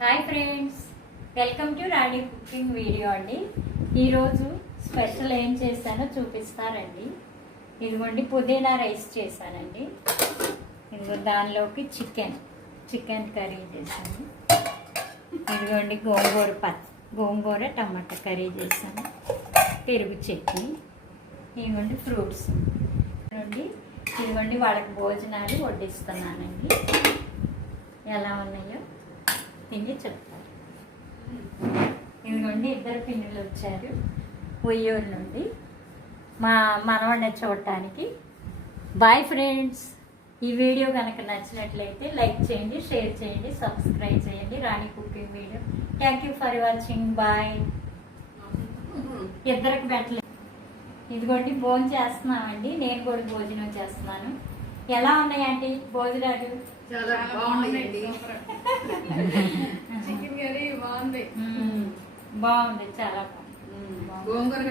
Hi friends, welcome to Rani cooking video అండి. ఈరోజు special ఏం చేశానో చూపిస్తారండి. ఇదిగోండి పుదీనా రైస్ చేశానండి. ఇదిగో దానిలోకి చికెన్ కర్రీ చేశాను. ఇదిగోండి గోంగూర టమాటా కర్రీ చేశాను. పెరుగు చట్నీ, ఇదిగోండి ఫ్రూట్స్ ఇదిగోండి వాళ్ళకి భోజనాలు వడ్డిస్తున్నానండి. ఎలా ఉన్నాయో తిని చెప్తారు. ఇదిగోండి ఇద్దరు పిన్నులు వచ్చారు ఉయ్యూరు నుండి మా మనవాడిని చూడటానికి. బాయ్ ఫ్రెండ్స్, ఈ వీడియో కనుక నచ్చినట్లయితే లైక్ చేయండి, షేర్ చేయండి, సబ్స్క్రైబ్ చేయండి. Rani cooking video. Thank you for watching. Bye. ఇద్దరికి పెట్టలేదు. ఇదిగోండి భోజనం చేస్తున్నామండి. నేను కూడా భోజనం చేస్తున్నాను. ఎలా ఉన్నాయండి భోజనాలు? చాలా బాగుంది. చికెన్ కర్రీ బాగుంది. బాగుంది, చాలా బాగుంది. గోంగూర